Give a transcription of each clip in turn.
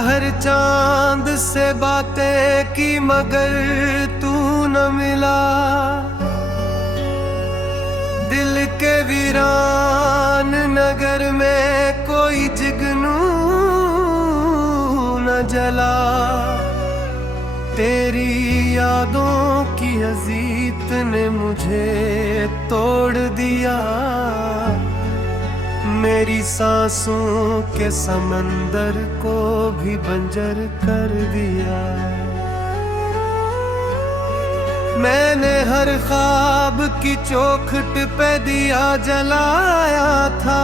हर चांद से बातें की मगर तू न मिला। दिल के वीरान नगर में कोई जिगनू न जला। तेरी यादों की अजीत ने मुझे तोड़ दिया। मेरी सांसों के समंदर को भी बंजर कर दिया। मैंने हर ख्वाब की चौखट पे दिया जलाया था।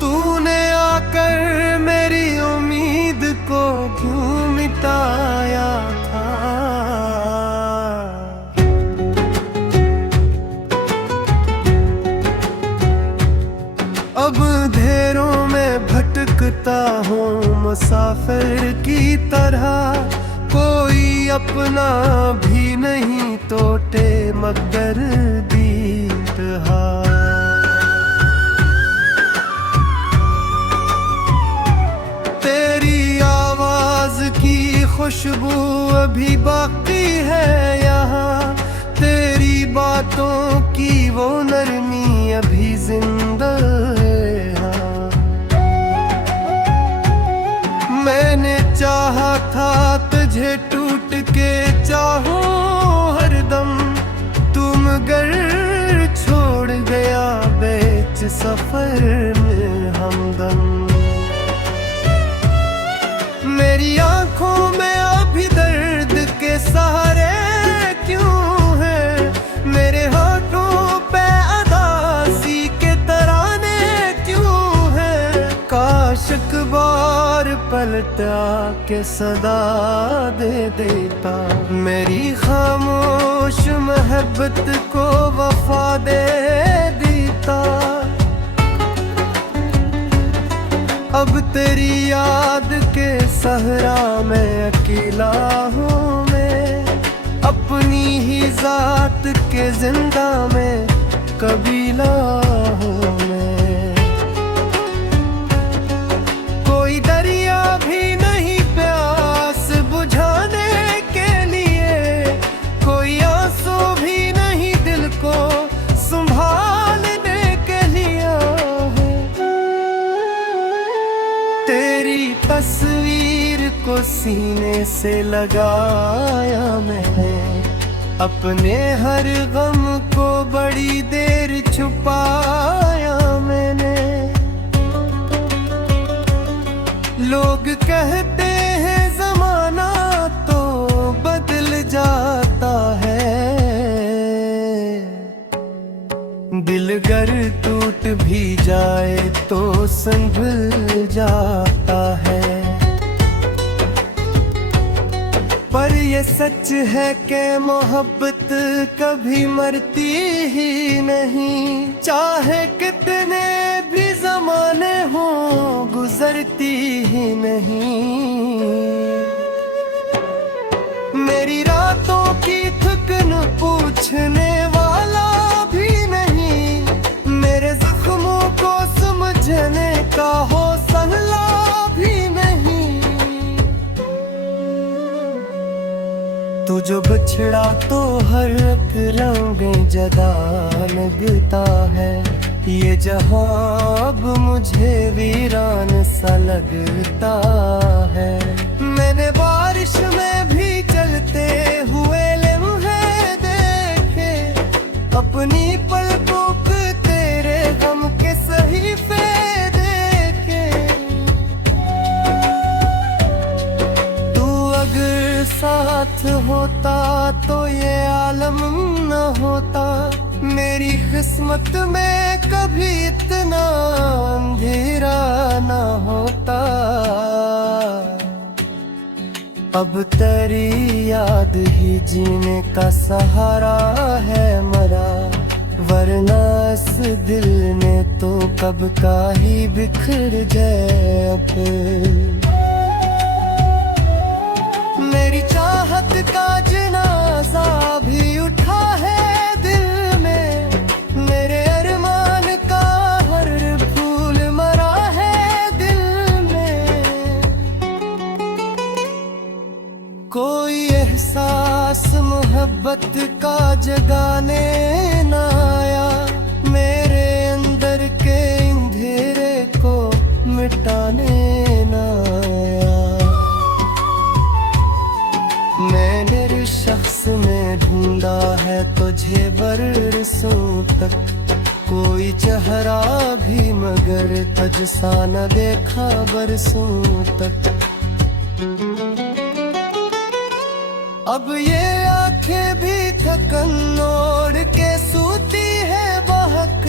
तूने आकर मेरी उम्मीद को क्यों मिटाया था। अब अंधेरों में भटकता हूँ मुसाफिर की तरह। कोई अपना भी नहीं टोटे मगर दीद हा। तेरी आवाज की खुशबू अभी बाकी है यहाँ। तेरी बातों की वो नरमी अभी जिंदा है हाँ। मैंने चाहा था तुझे टूट के चाहूं हरदम। तुम गर छोड़ गया बीच सफर में हमदम। मेरी आंखों में अभी दर्द के सहारे क्यों है। मेरे होठों पे अदासी के तराने क्यों है। काश एक बार पलटा के सदा दे देता। मेरी खामोश मोहब्बत को वफा दे देता। अब तेरी याद के सहरा में अकेला हूँ मैं। अपनी ही जात के जिंदा में कबीला हूँ मैं। कोई दरिया भी नहीं प्यास बुझाने के लिए। कोई आंसू भी नहीं दिल को संभालने के लिए। तेरी तस्वीर को सीने से लगाया मैंने। अपने हर गम को बड़ी देर छुपाया मैंने। लोग कहते हैं जमाना तो बदल जाता है। दिल गर टूट भी जाए तो संभल जाता है। पर ये सच है कि मोहब्बत कभी मरती ही नहीं। चाहे कितने भी जमाने हों गुजरती ही नहीं। मेरी रातों की थकन पूछने वाला भी नहीं। मेरे जख्मों को समझने का हौसला भी नहीं। तू जो बिछड़ा तो हर एक रंग जदा लगता है। ये जहां अब मुझे वीरान सा लगता है। मैंने बारिश में भी चलते हुए लम्हे देखे। अपनी पलकों पे तेरे गम के सहीफे देखे। तू अगर साथ होता तो ये आलम न होता। मेरी किस्मत में कभी इतना अंधेरा न होता। अब तेरी याद ही जीने का सहारा है मरा। वरना इस दिल ने तो कब का ही बिखर जाए अब। मेरी चाहत का जनाजा भी उठा है दिल में। मेरे अरमान का हर फूल मरा है दिल में। कोई एहसास मोहब्बत का जगाने ना आया, मेरे अंदर के अंधेरे को मिटाने ना आया। मैंने इस शख्स में ढूंढा है तुझे बरसों तक, कोई चेहरा भी मगर तुझसा न देखा बरसों तक। अब ये आंखें भी थकन ओढ़ के सूती है बहक,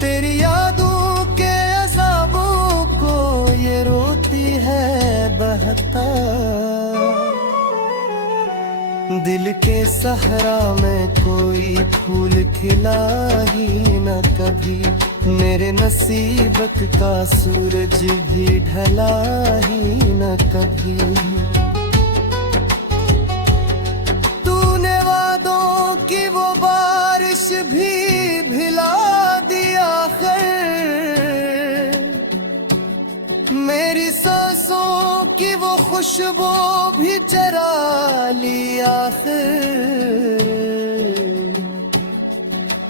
तेरी यादों के अज़ाबों को ये रोती है बहता। दिल के सहरा में कोई फूल खिला ही न कभी, मेरे नसीबत का सूरज भी ढला ही न कभी। तूने वादों की वो बारिश भी भिला दिया खैर, मेरी सांसों की वो खुशबू भी चरा लिया खैर।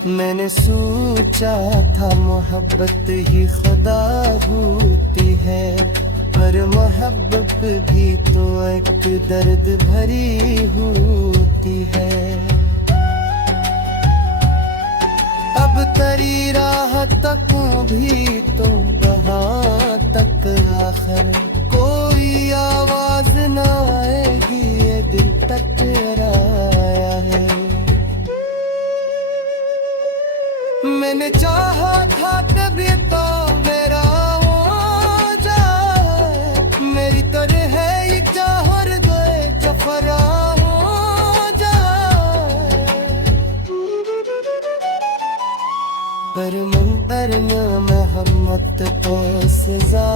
मैंने सोचा था मोहब्बत ही खुदा होती है, पर मोहब्बत भी तो एक दर्द भरी होती है। अब तेरी राह तक भी तो वहाँ तक आखिर कोई आवाज ना आएगी, ये दिल टकराया है। मैंने चाहा था तभी तो मेरा हो जाए, मेरी तरह है एक जहर गए जफरा हो जाए। पर मंतर मोहम्मत तो सजा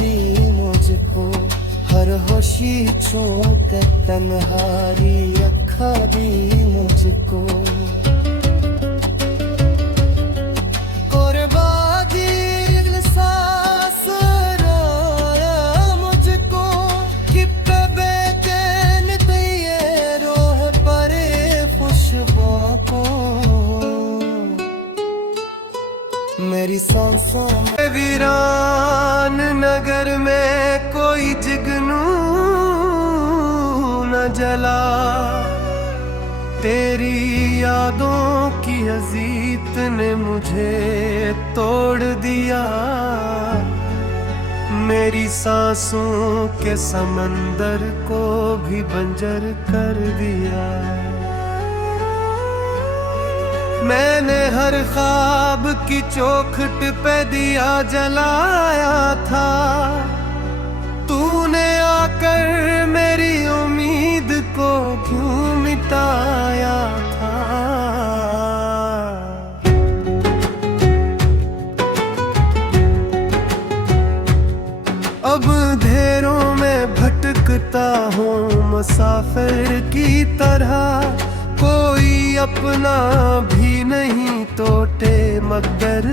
दी मुझको, हर होशी चूक तन्हारी अखा दी मुझको। मेरी सांसों में वीरान नगर में कोई जुगनू न जला, तेरी यादों की अजीत ने मुझे तोड़ दिया, मेरी सांसों के समंदर को भी बंजर कर दिया। मैंने हर ख्वाब की चौखट पे दिया जलाया था, तूने आकर मेरी उम्मीद को क्यों मिटाया था। अब अंधेरों में भटकता हूँ मुसाफिर की तरह, कोई अपना भी नहीं टोटे मगर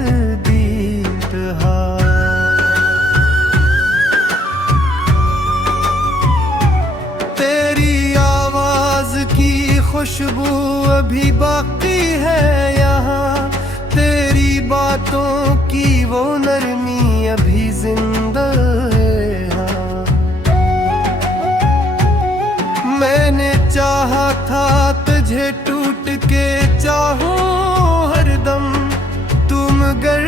दीद हा। तेरी आवाज की खुशबू अभी बाकी है यहाँ, तेरी बातों की वो नरमी अभी जिंदा है यहाँ। मैंने चाहा था तुझे टूट के चाहूं हरदम, तुम गर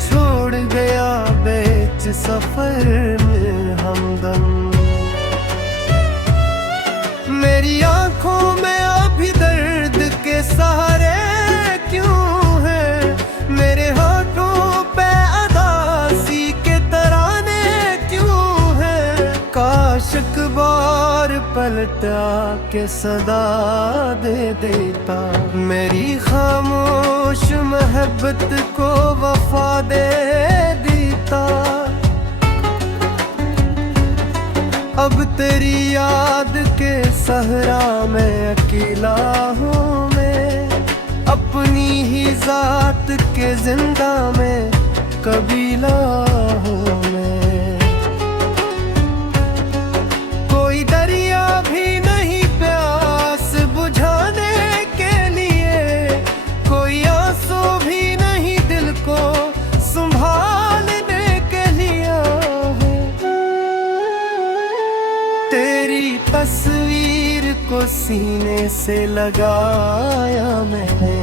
छोड़ गया बीच सफर में हमदम। मेरी आंखों में अभी दर्द के सहारे क्यों है, मेरे होठों पे अदासी के तराने क्यों है। काश एक बार पलटा के सदा दे देता, मेरी खामोश मोहब्बत को वफा दे देता। अब तेरी याद के सहरा में अकेला हूँ मैं, अपनी ही जात के जिंदा में कबीला हूँ मैं। कोई दरिया भी नहीं तीर को सीने से लगाया मैंने,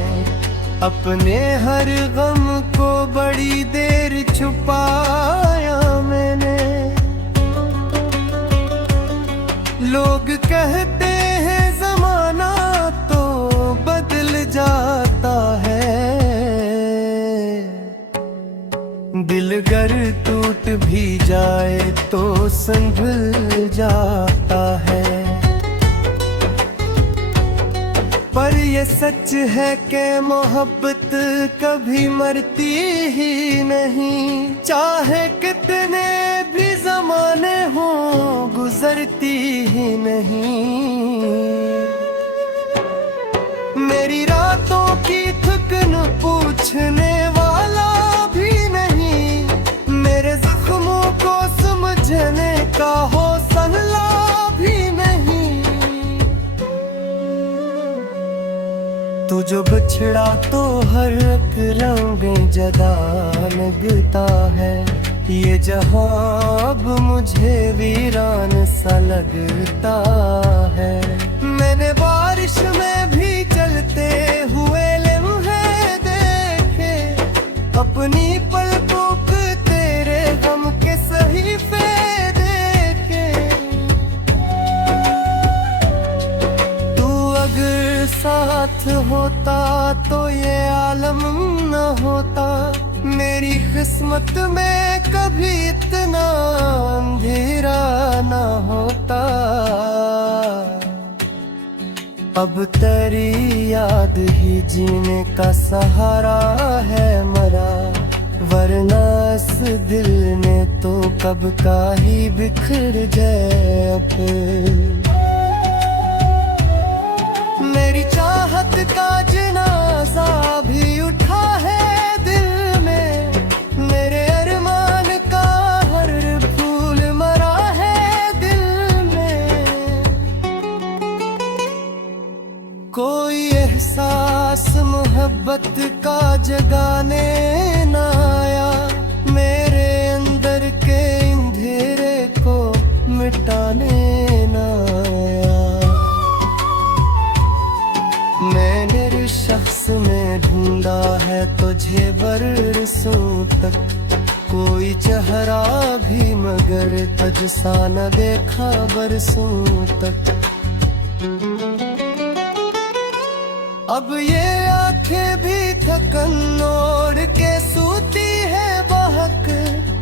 अपने हर गम को बड़ी देर छुपाया मैंने। लोग कहते हैं जमाना तो बदल जाता है, दिल गर टूट भी जाए तो संभल जाता है। पर ये सच है कि मोहब्बत कभी मरती ही नहीं, चाहे कितने भी जमाने हों गुजरती ही नहीं। मेरी रातों की थकन पूछने वाला भी नहीं, मेरे जख्मों को समझने का हौसला भी नहीं। तू जो बिछड़ा तो हर एक रंग जदा लगता है, ये जहां अब मुझे वीरान सा लगता है। मैंने बारिश में भी चलते हुए लम्हे देखे, अपनी पलकों पे तेरे गम के सहीफे देखे। तू अगर साथ होता तो ये आलम न होता, मेरी किस्मत में कभी इतना अंधेरा न होता। अब तेरी याद ही जीने का सहारा है मरा, वरना इस दिल ने तो कब का ही बिखर जाए अब। मेरी चाहत का जनाजा भी उठा है दिल में, मेरे अरमान का हर फूल मरा है दिल में। कोई एहसास मोहब्बत का जगाने न आया, मेरे अंदर के अंधेरे को मिटाने न आया। मैंने इस शख्स में ढूंढा है तुझे बरसों तक, कोई चेहरा भी मगर तुझसा न देखा बरसों तक। अब ये आंखें भी थकन ओढ़ के सूती है बहक,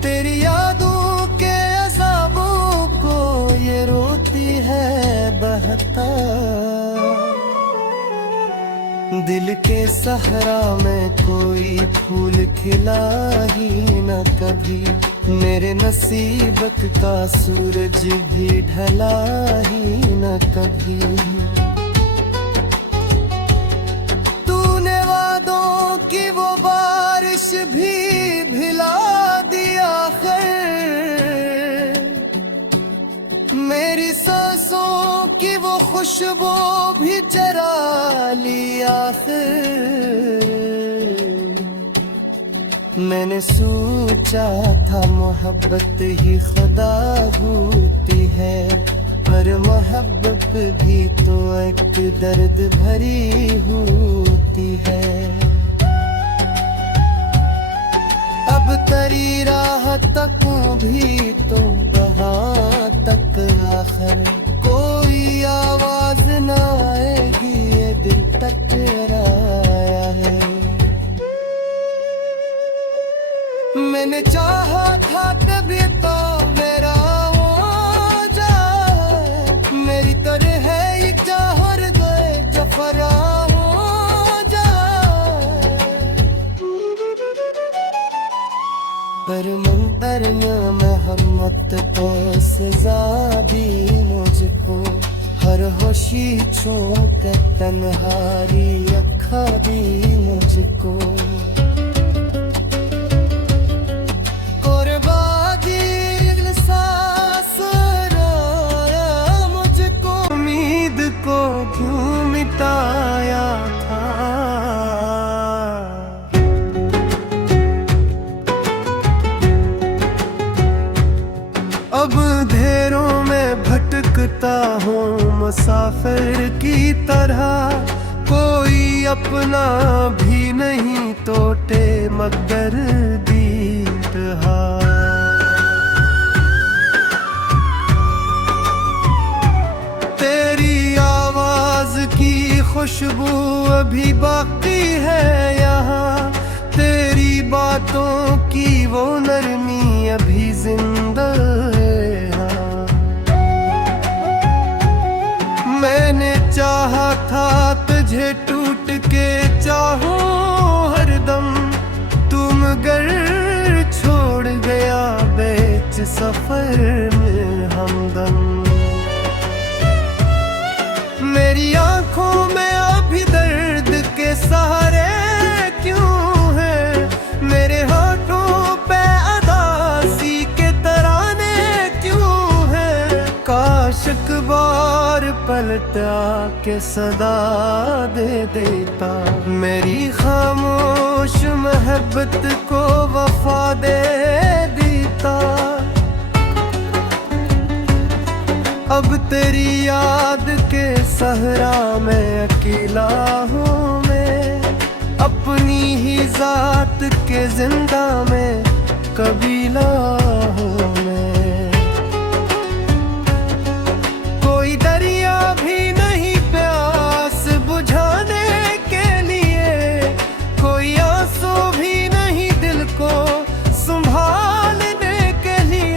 तेरी यादों के अज़ाबों को ये रोती है बहता। दिल के सहरा में कोई फूल खिला ही न कभी, मेरे नसीबत का सूरज भी ढला ही न कभी। तूने वादों की वो बारिश भी भिला दिया खैर, मेरी सांसों की वो खुशबू भी चरा लिया आखिर। मैंने सोचा था मोहब्बत ही खुदा होती है, पर मोहब्बत भी तो एक दर्द भरी होती है। अब तेरी राह तक भी तो वहाँ तक आखिर कोई आवाज न आएगी, ये दिल टकराया है। मैंने चाहा था तभी तो मेरा हो जाए, मेरी तरह है एक जहर गए जो फरा हो जाए। पर मंतर मोहम्मत तो सजा दी मुझको, हर होशी छूक तन्हारी अखा दी मुझको। को क्यों मिटाया था। अब अंधेरों में भटकता हूँ मुसाफिर मुसाफिर की तरह, कोई अपना भी नहीं टोटे मगर दीद हा। तेरी आवाज की खुशबू अभी बाकी है यहाँ, तेरी बातों की वो नरमी अभी जिंदा है हाँ। मैंने चाहा था तुझे टूट के चाहूं हरदम, तुम गर छोड़ गया बीच सफर में हमदम। मेरी आंखों में अभी दर्द के सहारे क्यों है, मेरे होठों पे अदासी के तराने क्यों है। काश एक बार पलटा के सदा दे देता, मेरी खामोश मोहब्बत को वफा दे देता। अब तेरी याद के सहरा में अकेला हूँ मैं, अपनी ही जात के जिंदा में कबीला हूँ मैं। कोई दरिया भी नहीं प्यास बुझाने के लिए, कोई आंसू भी नहीं दिल को संभालने के लिए।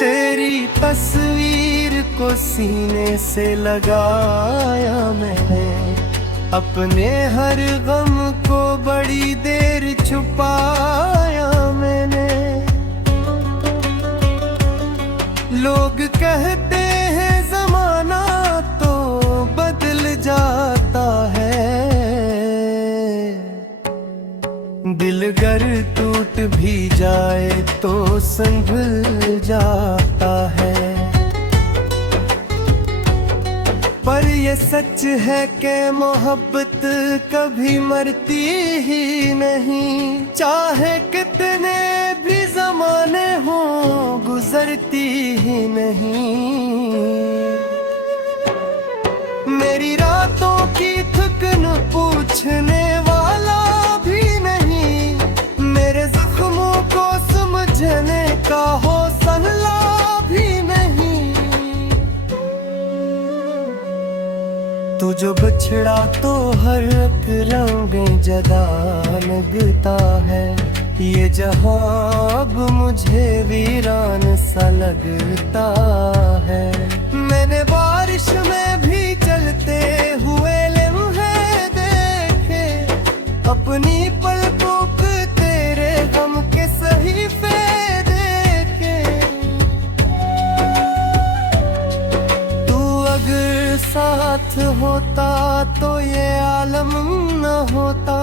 तेरी तस्वीर को सीने से लगाया मैंने, अपने हर गम को बड़ी देर छुपाया मैंने। लोग कहते हैं जमाना तो बदल जाता है, दिल गर टूट भी जाए तो संभल जाता है। पर ये सच है कि मोहब्बत कभी मरती ही नहीं, चाहे कितने भी जमाने हों गुजरती ही नहीं। मेरी रातों की थकन पूछने वाला भी नहीं, मेरे जख्मों को समझने का हौसला भी नहीं। तू जो बिछड़ा तो हर एक रंग जदा लगता है, ये जहां अब मुझे वीरान सा लगता है। मैंने बारिश में भी चलते हुए लम्हे देखे, अपनी पलकों पे तेरे गम के सहीफे देखे। तू अगर साथ होता तो ये आलम न होता,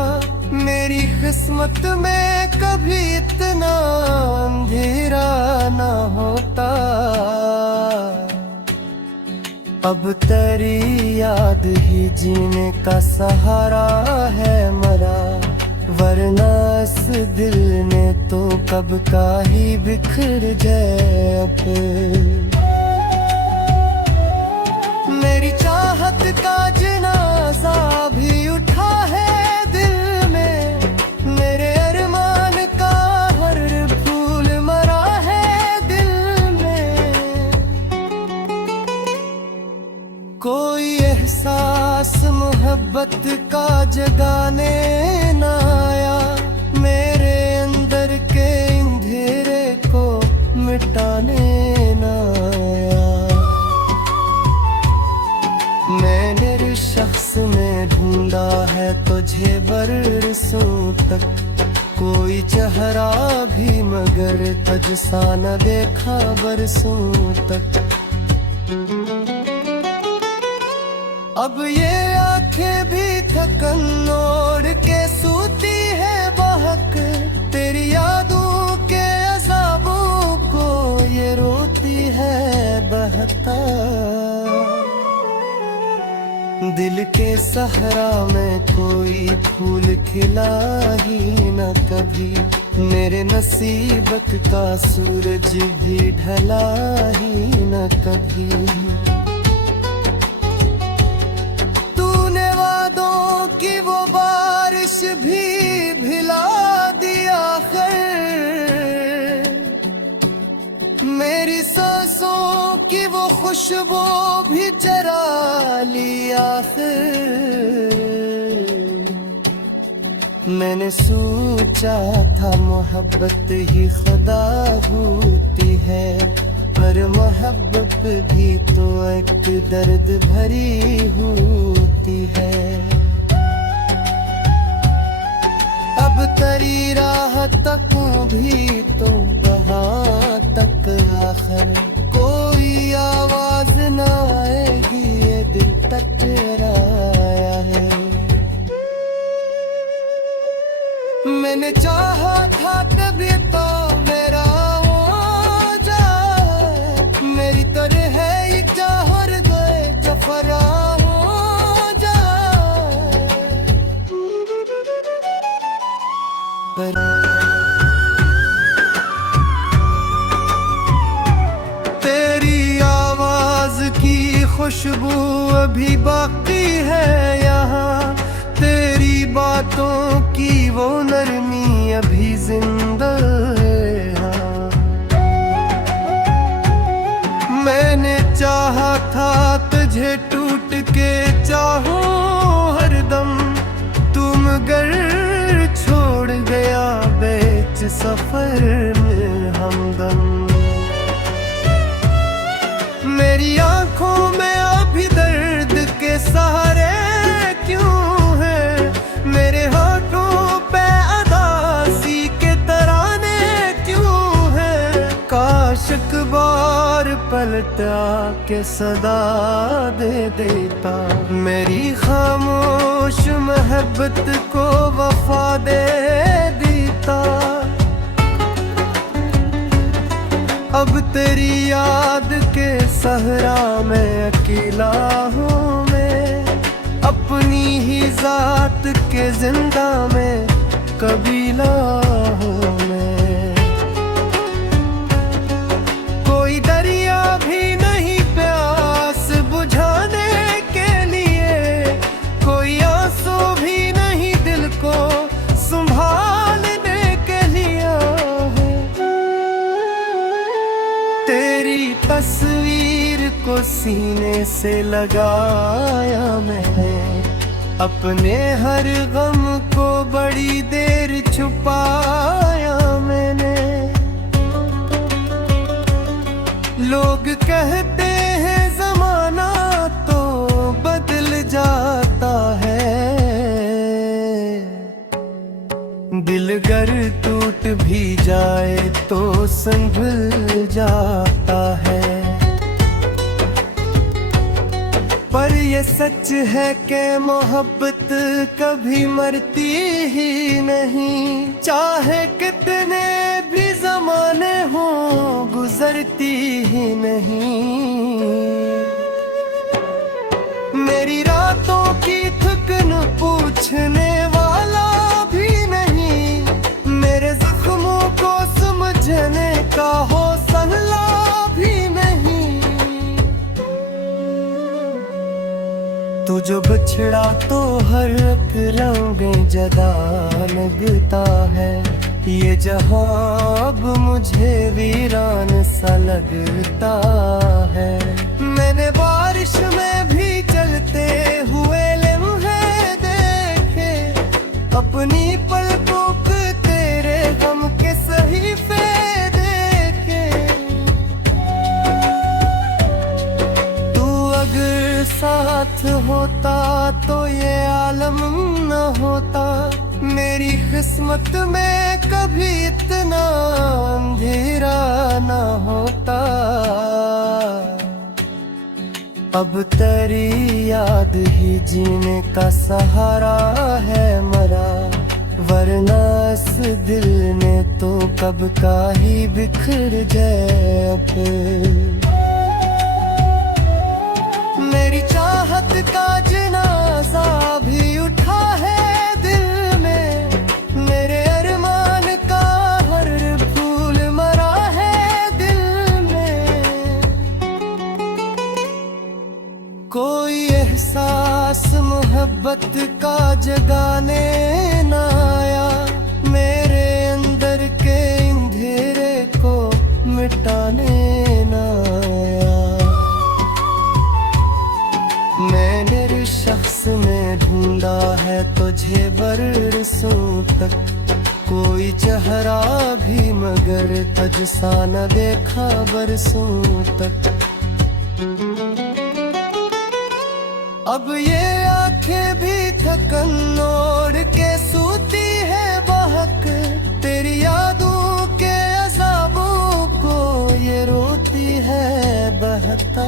मेरी किस्मत में कभी इतना अंधेरा न होता। अब तेरी याद ही जीने का सहारा है मरा, वरना इस दिल ने तो कब का ही बिखर जाए अब। मेरी चाहत का जनाजा भी उठा है दिल में, मेरे अरमान का हर फूल मरा है दिल में। कोई एहसास मोहब्बत का जगाने ना आया, मेरे अंदर के अंधेरे को मिटाने ना आया। मैंने हर शख्स में ढूंढा है तुझे बरसों तक, कोई चेहरा भी मगर तुझसा न देखा बरसों तक। अब ये आंखें भी थकन ओढ़ के सूती है बहक, तेरी यादों के अज़ाबों को ये रोती है बहता। दिल के सहरा में कोई फूल खिला ही न कभी, मेरे नसीबत का सूरज भी ढला ही न कभी। तूने वादों की वो बारिश भी भिला दिया खैर, मेरी सांसों की वो खुशबू भी चरा लिया खैर। मैंने सोचा था मोहब्बत ही खुदा होती है, पर मोहब्बत भी तो एक दर्द भरी होती है। अब तेरी राह तकूं भी तो वहाँ तक आखिर कोई आवाज न आएगी, ये दिल टकराया है। मैंने चाहा था कभी तो मेरा हो जाए, मेरी तरह है ये चाह और गए जफरा हो जाए। तेरी आवाज की खुशबू अभी बाकी है यहाँ, तेरी बातों की वो नरमी अभी जिंदा है हाँ। मैंने चाहा था तुझे टूट के चाहूं हरदम, तुम गर छोड़ गया बीच सफर में हमदम। मेरी आंखों में अभी दर्द के सहारे क्यों है, मेरे होठों पे अदासी के तराने क्यों है। काश एक बार पलटा के सदा दे देता, मेरी खामोश मोहब्बत को वफा दे देता। अब तेरी याद के सहरा में अकेला हूँ मैं, अपनी ही जात के जिंदा में कबीला हूँ मैं। कोई दरिया भी नहीं प्यास बुझाने के लिए, कोई आंसू भी नहीं दिल को संभालने के लिए। तेरी तस्वीर को सीने से लगाया मैंने, अपने हर गम को बड़ी देर छुपाया मैंने। लोग कहते हैं जमाना तो बदल जाता है, दिल गर टूट भी जाए तो संभल जाता है। पर ये सच है कि मोहब्बत कभी मरती ही नहीं, चाहे कितने भी जमाने हों गुजरती ही नहीं। मेरी रातों की थकन पूछने वाला भी नहीं, मेरे जख्मों को समझने का हौसला भी नहीं। तू जो बिछड़ा तो हर एक रंग जदा लगता है, ये जहां अब मुझे वीरान सा लगता है। मैंने बारिश में भी चलते हुए लम्हे देखे, अपनी पलकों पे तेरे गम के सहीफे देखे। तू अगर साथ होता तो ये आलम न होता, मेरी किस्मत में कभी इतना अंधेरा न होता। अब तेरी याद ही जीने का सहारा है मरा, वरना इस दिल ने तो कब का ही बिखर जाए अब। मेरी चाहत का जनाजा भी उठा है दिल में, मेरे अरमान का कोई एहसास मोहब्बत का जगाने ना आया, मेरे अंदर के अंधेरे को मिटाने ना आया। मैंने हर शख्स में ढूंढा है तुझे बरसों तक, कोई चेहरा भी मगर तुझसा न देखा बरसों तक। अब ये आंखें भी थकन ओढ़ के सूती है बहक, तेरी यादों के अज़ाबों को ये रोती है बहता।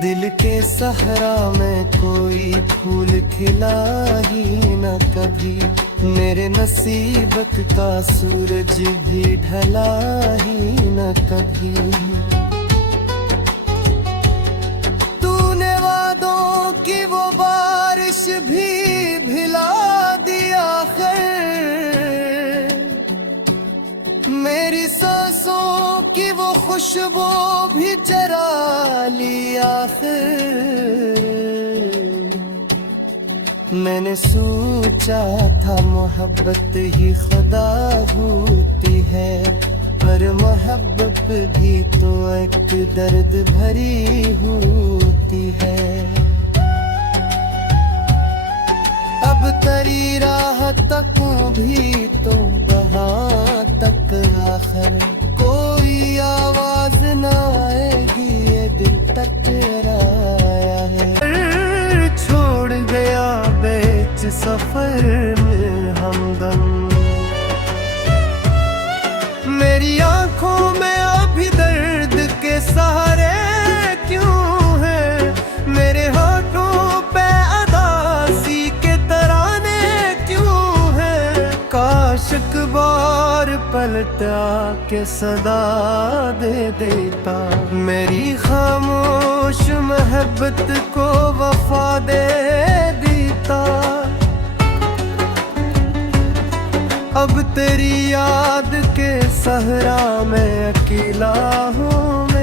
दिल के सहरा में कोई फूल खिला ही न कभी, मेरे नसीबत का सूरज भी ढला ही न कभी। तूने वादों की वो बारिश भी भिला दिया खैर, मेरी सांसों की वो खुशबू भी चरा लिया खैर। मैंने सोचा था मोहब्बत ही खुदा होती है, पर मोहब्बत भी तो एक दर्द भरी होती है। अब तेरी राह तकूं भी तो वहाँ तक आखिर कोई आवाज ना आएगी, ये दिल टकराया है। छोड़ गया बीच सफर में हमदम, मेरी आंखों में अभी दर्द के सहारे क्यों है, मेरे होठों पे अदासी के तराने क्यों है। काश एक बार पलटा के सदा दे देता, मेरी खामोश मोहब्बत को वफा दे देता। अब तेरी याद के सहरा में अकेला हूँ।